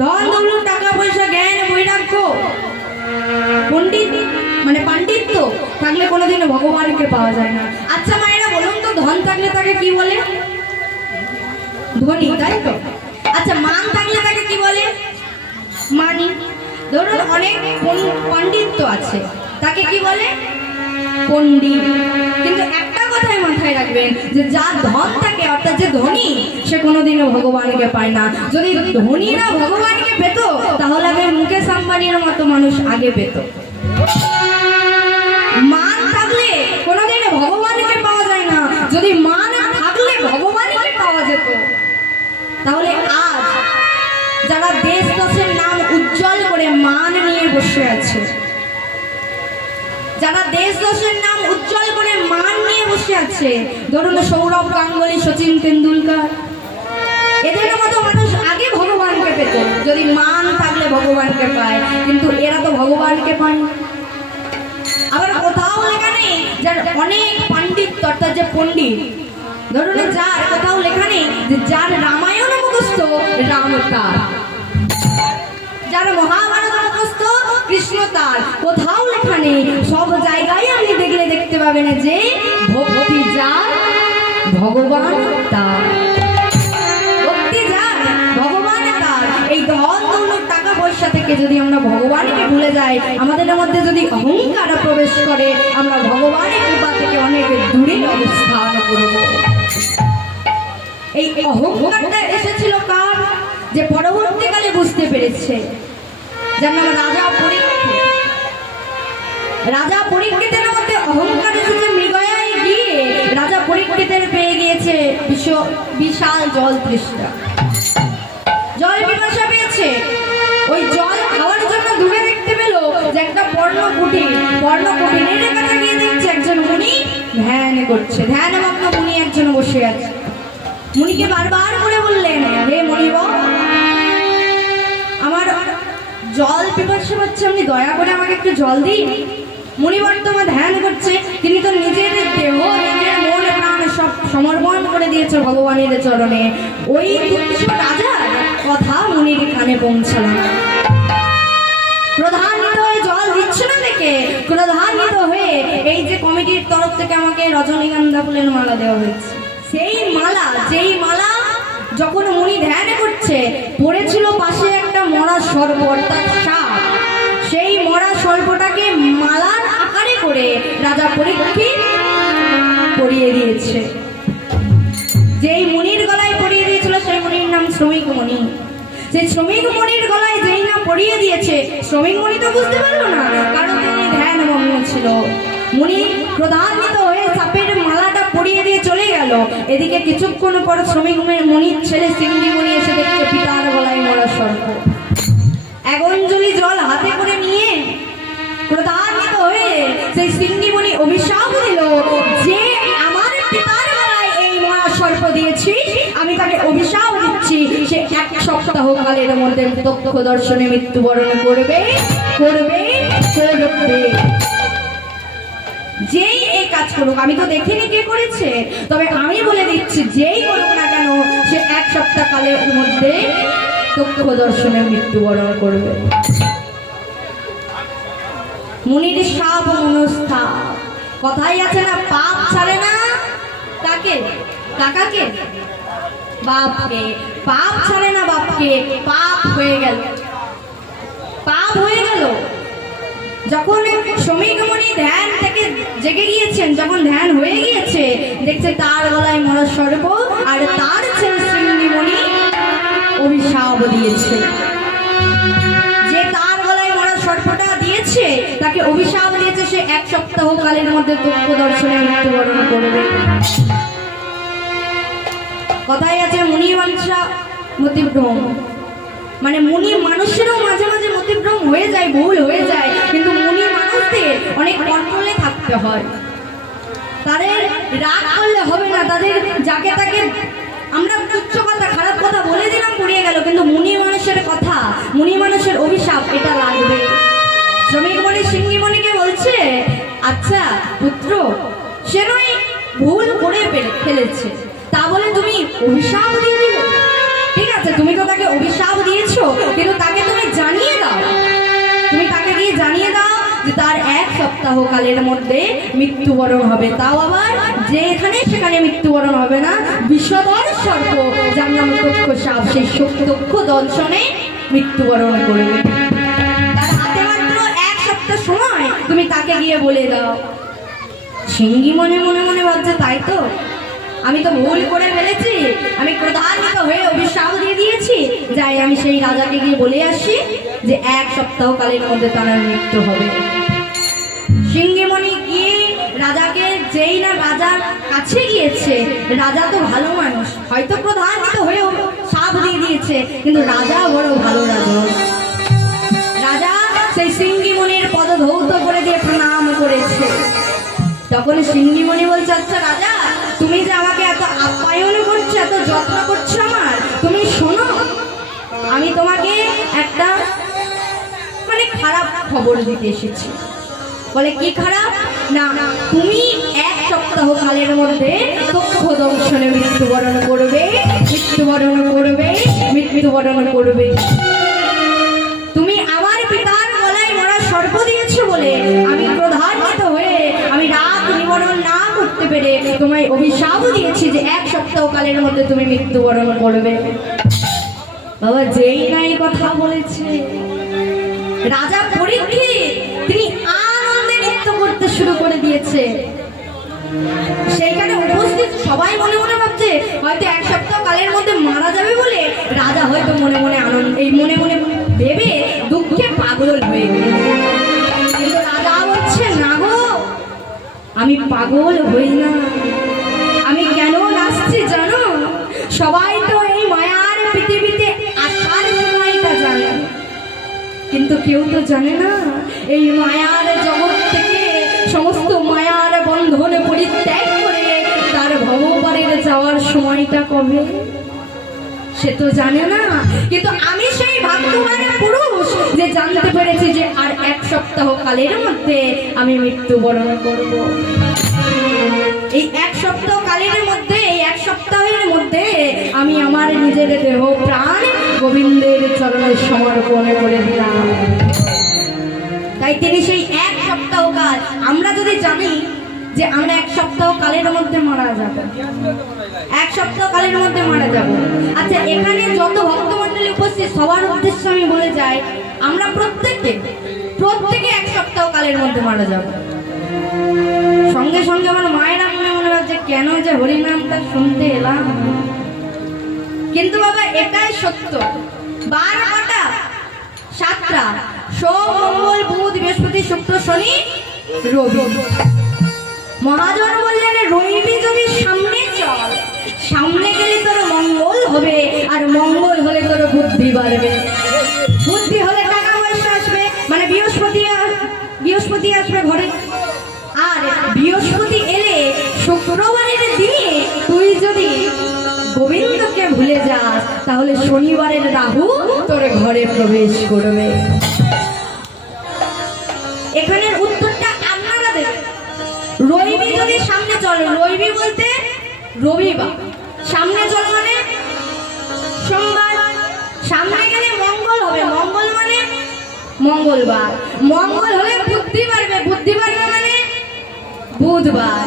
ধন দৌলত টাকা পয়সা জ্ঞান বৈরাগ্য পণ্ডিত মানে পাণ্ডিত্য থাকলে কোনোদিনও ভগবানকে পাওয়া যায় না। আচ্ছা মায়েরা বলুন তো, ধন থাকলে তাকে কি বলে? ধনী, তাই তো? আচ্ছা মান থাকলে তাকে কি বলে? মানি। ধরুন অনেক পাণ্ডিত্য আছে, তাকে কি বলে? পণ্ডিত। কিন্তু একটা কথাই মাথায় রাখবেন যে যার ধন থাকে অর্থাৎ যে ধনী, সে কোনোদিনও ভগবানকে পায় না। যদি ধনীরা ভগবানকে পেত তাহলে আগে মুকেশ আম্বানির মতো মানুষ আগে পেত। মান থাকলে কোনোদিনও ভগবানকে পাওয়া যায় না, যদি মান থাকলে ভগবানকে পাওয়া যেত। তাহলে আজ যারা দেশ দশের নাম উজ্জ্বল করে মান নিয়ে বসে আছে, যারা দেশ দশের নাম উজ্জ্বল করে মান নিয়ে বসে আছে, ধরুন সৌরভ গাঙ্গুলি, সচিন তেন্ডুলকার, এদের মতো মানুষ আগে ভগবানকে পেত যদি মান থাকলে ভগবানকে পায়। কিন্তু এরা তো ভগবানকে পায় না। আবার কোথাও লেখা নেই যার অনেক পাণ্ডিত্য অর্থাৎ যে পণ্ডিত, ধরুন যার কোথাও লেখা নেই যে যার রামায়ণ মুখস্থ রাম তার, যার মহাভারত মুখস্থ কৃষ্ণ তার। কোথাও লেখা নেই। সব জায়গায় আপনি দেখলে দেখতে পাবেন যে ভক্তি যার ভগবান তার, ভক্তি যার ভগবান তার। এই ধন দৌলত টাকা পয়সা থেকে যদি আমরা ভগবানকে ভুলে যাই, আমাদের মধ্যে যদি অহংকার প্রবেশ করে, আমরা ভগবানের কৃপা থেকে অনেক দূরে অবস্থান করব। এই অহংকারটা এসেছিল কার? যে পরবর্তীকালে বুঝতে পেরেছে, যার নাম রাজা পরীক্ষিত। রাজা পরীক্ষিতের মধ্যে অহংকার এসেছে। মৃগয়ায় গিয়ে রাজা পরীক্ষিতের পেয়ে গিয়েছে বিশাল জল তৃষ্ণা, জল পিপাসা পেয়েছে। ওই জল খাওয়ার জন্য দূরে দেখতে পেল যে একটা পর্ণকুটিরের কাছে গিয়ে দেখছে একজন মুনি ধ্যান করছে। ধ্যানমগ্ন মুনি একজন বসে আছে। মুনিকে বারবার করে বললেন, হে মুনিবর, আমার জল পিপাসা পাচ্ছে, আপনি দয়া করে আমাকে একটু জল দিন। মুনিবর তো আমার ধ্যান করছে, তিনি তো নিজের দেহ, নিজের মন প্রাণ সব সমর্পণ করে দিয়েছে ভগবানের চরণে। ওই তুচ্ছ রাজার কথা মুনির কানে পৌঁছাল না। ক্রোধান্বিত হয়ে জল দিচ্ছে না দেখে, ক্রোধান্বিত হয়ে এই যে কমিটির তরফ থেকে আমাকে রজনীগন্ধা ফুলের মালা দেওয়া হয়েছে, সেই মালা, যেই মালা যখন মুনি ধ্যান করছে পড়েছিল পাশে একটা মরা সর্প অর্থাৎ সাপ, সেই মরা সর্পটাকে মালার আকারে করে রাজা পরীক্ষিত পরিয়ে দিয়েছে। যেই মুনির গলায় পরিয়ে দিয়েছিল সেই মুনির নাম শ্রমিক মুনি। সেই শ্রমিক মুনির গলায় যেই নাম পরিয়ে দিয়েছে, শ্রমিক মুনি তো বুঝতে পারলো না, কারণ তিনি ধ্যানমগ্ন ছিল। মুনি ক্রোধান্বিত হয়ে সাপের মালাটা পরিয়ে দিয়ে চলে গেল। এদিকে কিছুক্ষণ পর শ্রমিক মুনির ছেলে সিংহী মুনি এসে দেখছে পিতার গলায় মরা সর্প। এক অঞ্জলি জল হাতে করে নিয়ে ক্রোধান্বিত হয়ে সেই সিংহী মুনি অভিশাপ দিল যে আমার পিতার গলায় এই মরা সর্প দিয়েছি, আমি তাকে অভিশাপ দিচ্ছি, সে 1 সপ্তাহ কালের মধ্যে প্রত্যক্ষ দর্শনে মৃত্যুবরণ করবে। যেই এই কাজ করুক, আমি তো দেখিনি কে করেছে, তবে আমি বলে দিচ্ছি যেই করুক না কেন সে 1 সপ্তাহ কালের মধ্যে প্রত্যক্ষ দর্শনে মৃত্যুবরণ করবে। মুনির সাপ মনস্থা, কথাই আছে না, পাপ ছাড়ে না কাকে? কাকাকে? বাপকে। পাপ ছাড়ে না বাপকে। পাপ হয়ে গেল, পাপ হয়ে গেল। যখন শ্রমিক মুনি ধ্যান থেকে জেগে গিয়েছেন, যখন ধ্যান হয়ে গিয়েছে, দেখছে তার গলায় মরা সর্প, আর তার ছেলে সিংহী মুনি অভিশাপ দিয়েছে। যে তার গলায় মরা সর্পটা দিয়েছে তাকে অভিশাপ দিয়েছে, সে 1 সপ্তাহ কালের মধ্যে প্রত্যক্ষ দর্শনে মৃত্যুবরণ করবে। কথাই আছে মুনি বাঞ্ছা মতিভ্রম, মানে মুনি মানুষেরও মাঝে মাঝে মতিভ্রম হয়ে যায়, ভুল হয়ে যায়, কিন্তু মুনি মানুষদের অনেক কন্ট্রোলে থাকতে হয়। তাদের রাগ করলে হবে না, তাদের যাকে তাকে আমরা তুচ্ছ কথা, খারাপ কথা বলে দিলাম, পুড়িয়ে গেল, কিন্তু মুনি মানুষের কথা, মুনি মানুষের অভিশাপ এটা লাগবে। শ্রমিক মুনি সিংহী মুনিকে বলছে, আচ্ছা পুত্র, সে নয় ভুল করে ফেলেছে, তা বলে তুমি অভিশাপ দিয়ে দিলে? ঠিক আছে, তুমি তো তাকে অভিশাপ দিয়েছো, কিন্তু তাকে তুমি জানিয়ে দাও, তুমি তাকে গিয়ে জানিয়ে দাও যে তার 1 সপ্তাহ কালের মধ্যে মৃত্যুবরণ হবে। তাও আবার যেখানে সেখানে মৃত্যুবরণ হবে না, বিষধর সর্প যার নাম তক্ষ সাপ, সেই তক্ষ দংশনে মৃত্যুবরণ করবে। তার হাতে মাত্র 1 সপ্তাহ সময়, তুমি তাকে গিয়ে বলে দাও। সিংহী মনে মনে মনে ভাবছে, তাই তো, আমি তো ভুল করে ফেলেছি, আমি ক্রোধান্বিত হয়ে অভিশাপ দিয়ে দিয়েছি। যাই আমি সেই রাজাকে গিয়ে বলে আসি যে 1 সপ্তাহ কালের মধ্যে তার মৃত্যু হবে। সিংহীমণি গিয়ে রাজাকে, যেই না রাজার কাছে গিয়েছে, রাজা তো ভালো মানুষ, হয়তো ক্রোধান্বিত হয়ে সাপ দিয়ে দিয়েছে, কিন্তু রাজা বড় ভালো রাজা। রাজা সেই সিংহীমণির পদধৌত করে দিয়ে প্রণাম করেছে। তখন সিংহীমণি বলছে, আচ্ছা রাজা, তুমি যে আমাকে এত আপ্যায়ন করছো, এত যত্ন করছো আমার, তুমি শোনো, আমি তোমাকে একটা মানে খারাপ খবর দিতে এসেছি। বলে কি খারাপ? না, তুমি 1 সপ্তাহ কালের মধ্যে তক্ষ দংশনে মৃত্যুবরণ করবে, মৃত্যুবরণ করবে, মৃত্যুবরণ করবে। তুমি আমার পিতার গলায় মরা সর্প দিয়েছো বলে আমি ক্রোধান্বিত হয়ে আমি রাগ নিবারণ না করতে পেরে তোমায় অভিশাপ দিয়েছি যে 1 সপ্তাহ কালের মধ্যে তুমি মৃত্যুবরণ করবে। বাবা যেই নাই কথা বলেছে, রাজা পরীক্ষিত তিনি আনন্দে নৃত্য করতে শুরু করে দিয়েছে। সেইখানে উপস্থিত সবাই মনে মনে ভাবছে হয়তো 1 সপ্তাহ কালের মধ্যে মারা যাবে বলে রাজা হয়তো মনে মনে আনন্দ, এই মনে মনে ভেবে দুঃখে পাগল হয়ে গেছে। কিন্তু রাজা বলছে, না গো, আমি পাগল হই না, আমি কেন নাচছি জানো? সবাই তো এই মায়ার পৃথিবীতে আসার সময়টা জানে, কিন্তু কেউ তো জানে না এই মায়ার জগৎ থেকে সমস্ত মায়ার বন্ধনে পরিত্যাগ করে তার ভবপারের যাওয়ার সময়টা কবে, সে তো জানে না। কিন্তু আমি সেই ভাগ্যবান পুরুষ যে জানতে পেরেছি যে আর 1 সপ্তাহ কালের মধ্যে আমি মৃত্যুবরণ করব। এই 1 সপ্তাহ কালের মধ্যে, এই 1 সপ্তাহের মধ্যে আমি আমার নিজের দেহ প্রাণ গোবিন্দের চরণে সমর্পণ করে দিলাম। তাই তিনি সেই 1 সপ্তাহ কাল, আমরা যদি জানি যে আমরা 1 সপ্তাহ কালের মধ্যে মারা যাব, 1 সপ্তাহ কালের মধ্যে মারা যাব। আচ্ছা, এখানে যত ভক্তমণ্ডলী উপস্থিত সবার উদ্দেশ্যে আমি বলে যাই, আমরা প্রত্যেকে 1 সপ্তাহ কালের মধ্যে মারা যাব। সঙ্গে সঙ্গে আমার মায়েরা মনে মনে ভাবছে, কেন যে হরিনামটা শুনতে এলাম। কিন্তু বাবা এটাই সত্য, 12টা 7টা, সোম মঙ্গল বুধ বৃহস্পতি শুক্র শনি রবি। মহাজন বললেন, রবি যদি সামনে চল, সামনে গেলে তোর মঙ্গল হবে, আর মঙ্গল হলে তোর বুদ্ধি বাড়বে, বুদ্ধি হলে টাকা পয়সা আসবে, মানে বৃহস্পতি আসবে ঘরে। আর বৃহস্পতি এলে শুক্রবারের দিনে তুই যদি গোবিন্দকে ভুলে যাস, তাহলে শনিবারের রাহু তোর ঘরে প্রবেশ করবে। এখানের উত্তরটা আপনারা দেবেন। রবি যদি সামনে চলে, রবি বলতে রবিবার, সামনে চল মানে সোমবার, সামনে গেলে মঙ্গল হবে, মঙ্গল মানে মঙ্গলবার, মঙ্গল হলে বুদ্ধি বাড়বে, বুদ্ধি বাড়বে মানে বুধবার,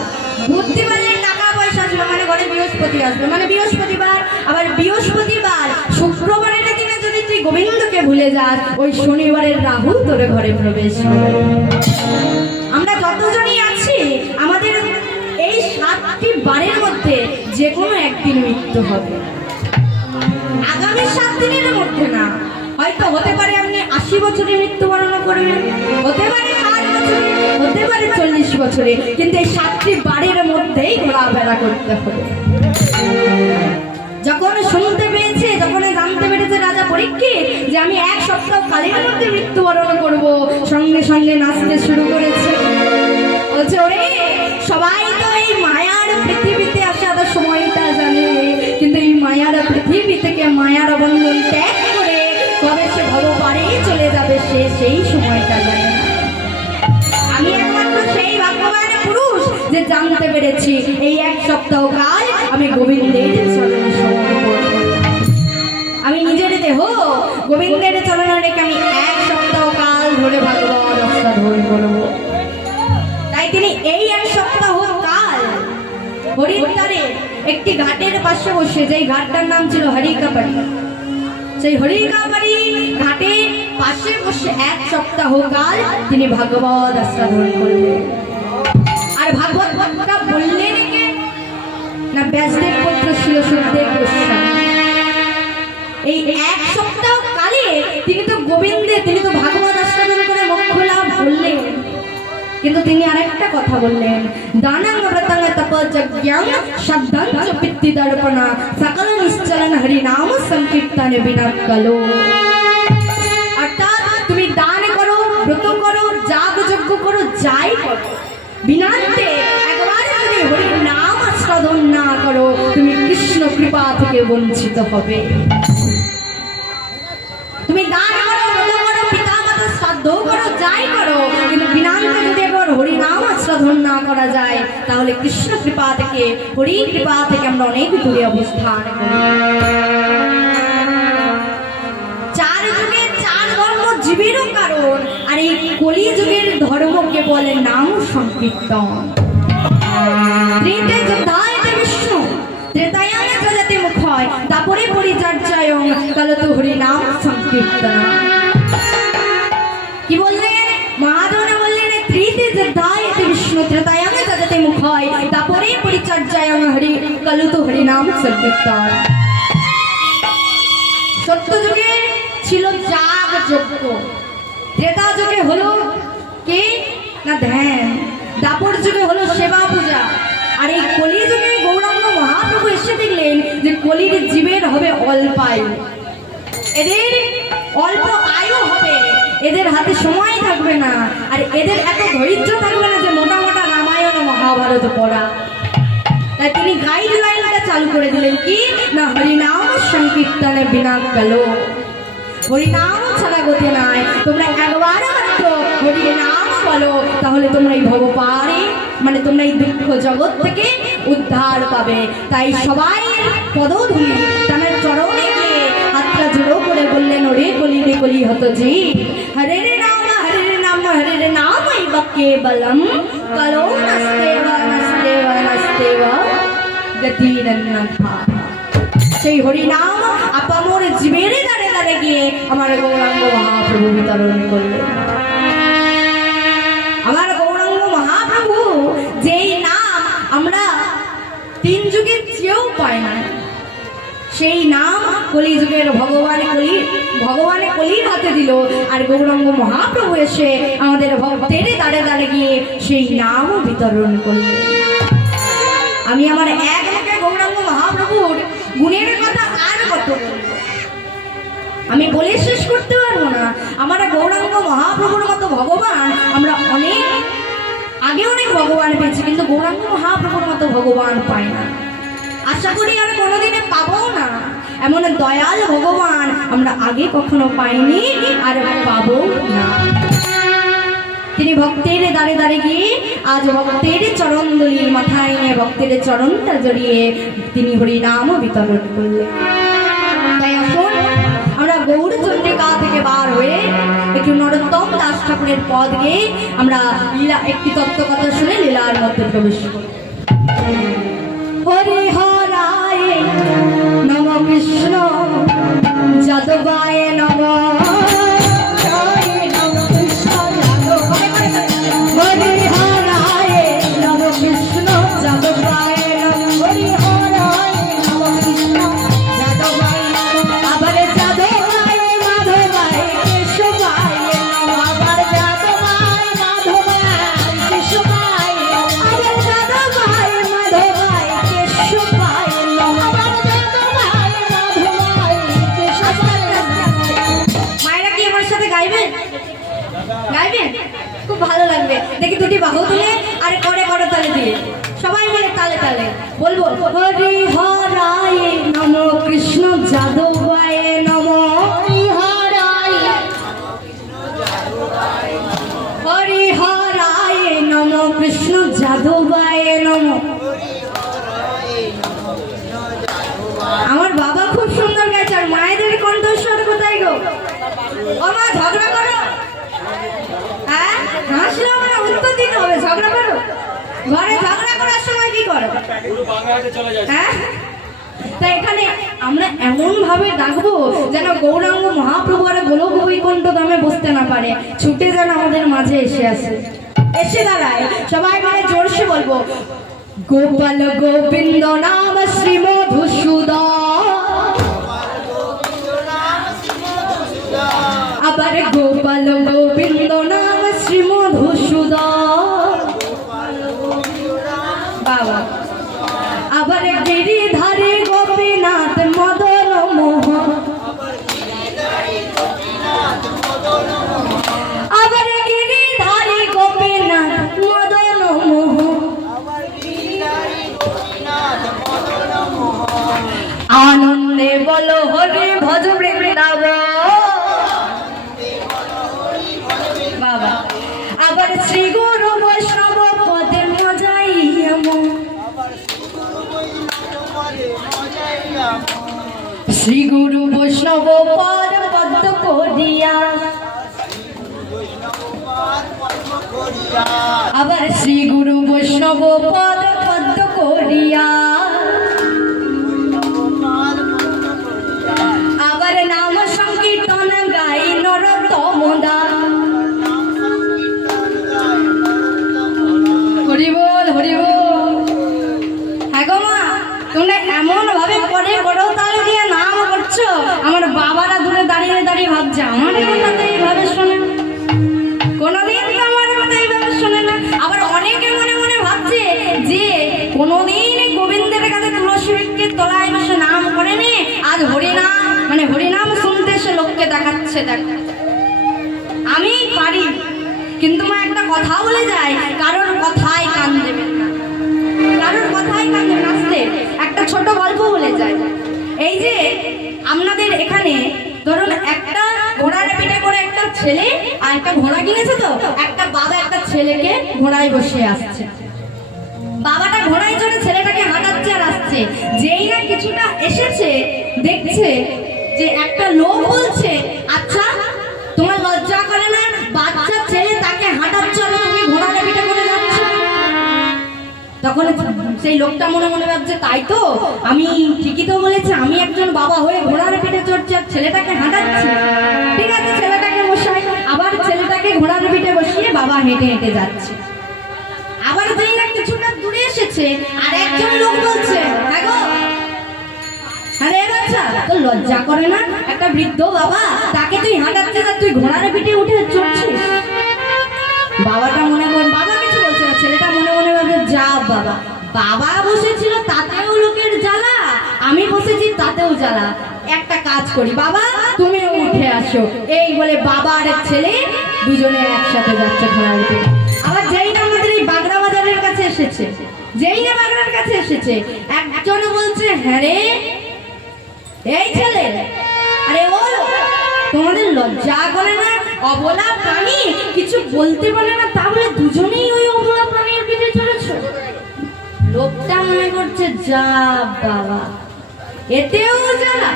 বুদ্ধি বাড়লে টাকা পয়সা আসবে, মানে ঘরে বৃহস্পতি আসবে, মানে বৃহস্পতিবার। আবার বৃহস্পতিবার শুক্রবারের দিনে যদি তুই গোবিন্দকে ভুলে যাস, ওই শনিবারের রাহু তোর ঘরে প্রবেশ করবে। আমরা যতজনই আছি, আমাদের এই 7টি বারের মধ্যে যে কোনো একদিন মৃত্যু হবে। আগামী 7 দিনের মধ্যে না, হয়তো হতে পারে আপনি 80 বছরে মৃত্যুবরণ করবেন, হতে পারে 60 বছরে, হতে পারে 40 বছরে, কিন্তু এই 7টি বারের মধ্যেই ঘোরাফেরা করতে হবে। যখন শুনতে পেয়েছে, যখন জানতে পেরেছে রাজা পরীক্ষিত যে আমি 1 সপ্তাহ কালের মধ্যে মৃত্যুবরণ করব, সঙ্গে সঙ্গে নাচতে শুরু করেছে। বলছে, ওরে সবাই তো এই মায়ার পৃথিবীতে আসার সময়টা জানে, কিন্তু এই মায়ার পৃথিবী থেকে মায়ার বন্ধন ত্যাগ করে কবে সে ভবপারে চলে যাবে, সে সেই সময়টা জানে না। আমি একমাত্র সেই ভাগ্যবান পুরুষ যে জানতে পেরেছি এই 1 সপ্তাহ কাল আমি গোবিন্দের চরণে সমর্পণ করব। আমি নিজের দেহ গোবিন্দের চরণে রেখে আমি 1 সপ্তাহ কাল ধরে ভাগবত অষ্টাধ্যায়ী করব। তাই তিনি এই 1 সপ্তাহ কাল হরিদ্বারে একটি ঘাটের পাশে বসে, যেই ঘাটটার নাম ছিল হরিকাপাড়ি, সেই হরিকাপাড়ি ঘাটের পাশে বসে 1 সপ্তাহ কাল তিনি ভাগবত অষ্টাধ্যায়ী করলেন। আর ভাগবত কথা বললেন কে না? ব্যাসদেব পুত্র শিলসুখদেব গোস্বামী। এই 1 সপ্তাহ কালে তিনি তো গোবিন্দের, তিনি তো ভাগবত অষ্টাধ্যায়ী করে মোক্ষ লাভ করলেন, কিন্তু তিনি আরেকটা কথা বললেন, দানাং ব্রতং তপযজ্ঞং শব্দং চ পিত্তি দর্পণা সকল নিশ্চলন হরি নাম সংকীর্তন বিনা কলো। অর্থাৎ তুমি দান করো, ব্রত করো, যাগ যজ্ঞ করো, যাই করো, বিনান্তে একবার যদি হরি নাম সাধন না করো, তুমি কৃষ্ণ কৃপা থেকে বঞ্চিত হবে। তুমি দান করো, ব্রত করো, পিতা মাতা শ্রাদ্ধ করো, যাই করো, কিন্তু বিনান্তে যদি একবার হরি নাম সাধন না করা যায়, তাহলে কৃষ্ণ কৃপা থেকে, হরি কৃপা থেকে আমরা অনেক দূরে অবস্থান করি। 4 যুগে 4 ধর্ম জীবেরও কারণ, আর এই কলি যুগের ধর্মকে বলে নাম সংকীর্তন। ত্রেতায় যুদ্ধায়তে বিষ্ণু, ত্রেতায়ামে যজাতে মুখয়, তারপরে পরিচর্যায়ং কালতু হরি নাম সংকীর্তন। কি বললেন? মহাজনে বললেন ত্রিতে যুদ্ধায়তে বিষ্ণু, ত্রেতায়ামে যজাতে মুখয়, তারপরে পরিচর্যায়ং হরি কালতু হরি নাম সংকীর্তন। সত্য যুগে ছিল যাগ যজ্ঞ, ত্রেতা যুগে হলো কি না ধ্যান, দাপর যুগে হলো সেবা পূজা, আর এই কলি যুগে গৌরাঙ্গ মহাপ্রভু এসে দেখলেন যে কলির জীবের হবে অল্প আয়ু, এদের অল্প আয়ু হবে, এদের হাতে সময় থাকবে না, আর এদের এত ধৈর্য থাকবে না যে মোটা মোটা রামায়ণ ও মহাভারত পড়া। তাই তিনি গাইডলাইনটা চালু করে দিলেন কি না হরিনাম সংকীর্তনে বিনা কালো। হরিনাম ছাড়া গতি নাই, তোমরা একবার মাত্র হরিনাম বলো, তাহলে তোমরা এই ভবপারে, মানে তোমরা এই দুঃখ জগৎ থেকে উদ্ধার পাবে। তাই সবাই পদধূলি তার চরণে গিয়ে হাতটা জোড়ো করে বললেন, ওরে কলি রে কলি হত জি, হরে রে নাম এই বাক্যে বলম কালো নস্তেব নস্তেব নস্তেব গতিরন্নথা। সেই হরিনাম আপামর জীবের দ্বারে দ্বারে গিয়ে আমার গৌরাঙ্গ মহাপ্রভু বিতরণ করলেন। আমার গৌরাঙ্গ মহাপ্রভু যেই নাম আমরা 3 যুগের চেয়েও পাই না, সেই নাম কলি যুগের ভগবানে কলির হাতে দিল, আর গৌরাঙ্গ মহাপ্রভু এসে আমাদের ভক্তের দ্বারে দ্বারে গিয়ে সেই নাম বিতরণ করলেন। আমি আমার এক মুখে গৌরাঙ্গ মহাপ্রভুর গুণের কথা আর কত আমি বলে শেষ করতে পারবো না। আমার গৌরাঙ্গ মহাপ্রভুর মতো ভগবান আমরা অনেক ভগবান পেয়েছি, কিন্তু গৌরাঙ্গ মহাপ্রভুর মতো ভগবান পাই না, আশা করি আর কোনোদিনে পাবো না। এমন দয়াল ভগবান আমরা আগে কখনো পাইনি আর পাবো না। তিনি ভক্তের দ্বারে দ্বারে গিয়ে আজ ভক্তের চরণ দলিল মাথায় নিয়ে ভক্তের চরণটা জড়িয়ে তিনি হরিনাম বিতরণ করলেন। তাই আসুন আমরা গৌরচন্দ্রিকা থেকে বার হয়ে একটু নরোত্তম দাস ঠাকুরের পদ গিয়ে আমরা একটি তত্ত্বকথা শুনে লীলার মধ্যে প্রবেশ করি। হরিহরায় নম কৃষ্ণ যাদবায় নম, খুব ভালো লাগবে। দেখি দুটি বাহু তুলে আর করে করে তালে দিয়ে সবাই মিলে তালে তালে বলবো হরিহরায় নম কৃষ্ণ যাদবায় নম, হরিহরায় নম কৃষ্ণ যাদবায় নম। আমার বাবা খুব সুন্দর গাইছে আর মায়েদের ও মা ঝগড়া করো? হ্যাঁ, হাসলে মানে উত্তর দিতে হবে। ঝগড়া করো? ঘরে ঝগড়া করার সময় কি করো? হ্যাঁ, তাই এখানে আমরা এমন ভাবে ডাকবো যেন গৌরাঙ্গ মহাপ্রভু আর গোলক বৈকুণ্ঠ ধামে বসতে না পারে, ছুটে যেন আমাদের মাঝে এসে আসে, এসে দাঁড়ায়। সবাই মিলে জোরসে বলবো, গোপাল গোবিন্দ নাম শ্রী মধুসূদন, আবার গোপাল গোবিন্দ নাম শ্রী মধুসূদন বাবা, আবার গিরিধারী গোপীনাথ মদন মোহন, আবার গিরিধারী গোপীনাথ মদন মোহন, আনন্দে বলো হরি ভজ বৃন্দাবন বাবা, আবার শ্রী গুরু বৈষ্ণব পদে মজাই এমন, শ্রী গুরু বৈষ্ণব পদ পদ্ম করিয়া, আবার শ্রী গুরু বৈষ্ণব পদ পদ্ম করিয়া, আবার নাম সংকীর্তন গাই নরোত্তম দাস। হরি বল হরি বল। হ্যাঁ গো মা, তোমরা এমন ভাবে পরে করো তালে দিয়ে নাম করছো, আমার বাবারা দূরে দাঁড়িয়ে দাঁড়িয়ে ভাবছে আমার কথা এইভাবে শোনে, কোনোদিন তো আমার কথা এইভাবে শোনে না। আবার অনেকে মনে মনে ভাবছে যে কোনোদিন গোবিন্দের কাছে তুলসী বৃক্ষের তলায় বসে নাম করেনি, আজ হরিনাম মানে হরিনাম শুনতে সে লোককে দেখাচ্ছে। দেখ আমি পারি, কিন্তু মা একটা কথা বলে যায়, কারোর কথাই কান দেবেন না, কারোর কথাই কান দেবেন না। আসতে একটা ছোট গল্প বলে যায়। এই যে আপনাদের এখানে ধরুন একটা ঘোড়ার পিঠে করে একটা ছেলে আর একটা ঘোড়া কিনেছে, তো একটা বাবা একটা ছেলেকে ঘোড়ায় বসিয়ে আসছে, বাবাটা ঘোড়ায় চড়ে ছেলেটাকে হাঁটাচ্ছে আর আসছে। যেই না কিছুটা এসেছে দেখছে যে একটা লোক বলছে, আচ্ছা তোমার লজ্জা করে না, বাচ্চা ছেলে তাকে হাঁটাচ্ছ আর তুমি ঘোড়ার পিঠে করে যাচ্ছ? তখন সেই লোকটা মনে মনে ভাবছে, তাই তো, আমি ঠিকই তো বলেছি, আমি একজন বাবা হয়ে ঘোড়ার পিঠে চড়ছি আর ছেলেটাকে হাঁটাচ্ছি। ঠিক আছে, ছেলেটাকে বসাই। আবার ছেলেটাকে ঘোড়ার পিঠে বসিয়ে বাবা হেঁটে হেঁটে যাচ্ছে। আবার যেই না কিছুটা দূরে এসেছে আর একজন লোক বলছে, হ্যাঁ গো, আরে বাচ্চা তোর লজ্জা করে না, একটা বৃদ্ধ বাবা তাকে তুই হাঁটাচ্ছিস আর তুই ঘোড়ার পিঠে উঠে চড়ছিস? বাবাটা মনে মনে, বাবা কিছু বলছে না, ছেলেটা মনে মনে ভাবে, যা বাবা, বাবা বসেছিল তাতেও লোকের জ্বালা, আমি বসেছি তাতেও জ্বালা, একটা কাজ করি বাবা তুমিও উঠে আসো। এই বলে বাবা আর ছেলে দুজনে একসাথে যাচ্ছে ঘোড়ার পিঠে। আবার যেই না আমাদের এই বাগড়া বাজারের কাছে এসেছে, যেই না বাগড়ার কাছে এসেছে, একজন বলছে, হ্যাঁ রে এই ছেলে, আরে ও তোমাদের লজ্জা করে না, অবলা প্রাণী কিছু বলতে পারে না, তা বলে দুজনেই ওই অবলা প্রাণীর পিঠে চলেছ? লোকটা মনে করছে, যা বাবা, এতেও জ্বালা,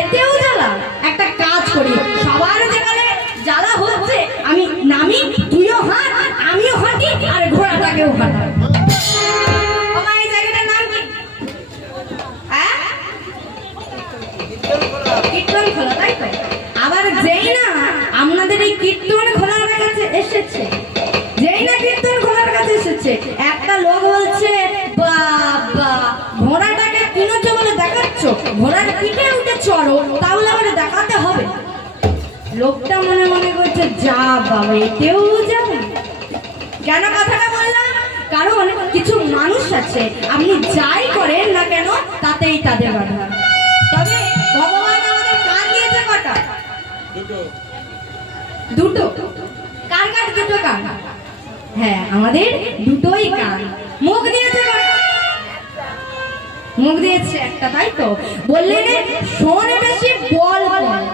এতেও জ্বালা, একটা কাজ করি, সবার যেখানে জ্বালা হচ্ছে আমি নামি, তুইও হাঁট আমিও হাঁটি আর ঘোড়াটাকেও হাঁটা। এই জায়গাটার নাম কি? হ্যাঁ, কীর্তন খোলা, তাই তো? আবার যেই না আপনাদের এই কীর্তন খোলার কাছে এসেছে, যেই না কীর্তন খোলার কাছে এসেছে, একটা লোক বলছে, বাবা ঘোড়াটাকে কিনেছো বলে দেখাচ্ছ, ঘোড়ার পিঠে উঠে চড়ো, তাহলে আমার দেখাতে হবে। লোকটা মনে মনে করছে, যা বাবা, এতেও যাবে। কেন কথাটা বললাম? কারণ কিছু মানুষ আছে, আপনি যাই করেন না কেন তাতেই তাদের বাধা। তবে ভগবান আমাদের কান দিয়েছে কটা? দুটো। কার কার দুটো কান? হ্যাঁ, আমাদের দুটোই কান। মুখ দিয়েছে কটা? মুখ দিয়েছে একটা, তাই তো? বললেন শোনে বেশি বল কম,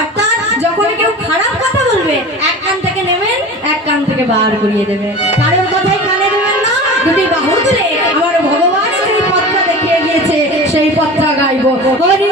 অর্থাৎ যখন কেউ খারাপ কথা বলবে এক কান থেকে নেবেন, এক কান থেকে বার করিয়ে দেবেন, কারোর কথাই কানে দেবেন না। দুটি বাহু তুলে আমার ভগবান সেই পথটা দেখিয়ে গিয়েছে, সেই পথটা গাইবো। হরি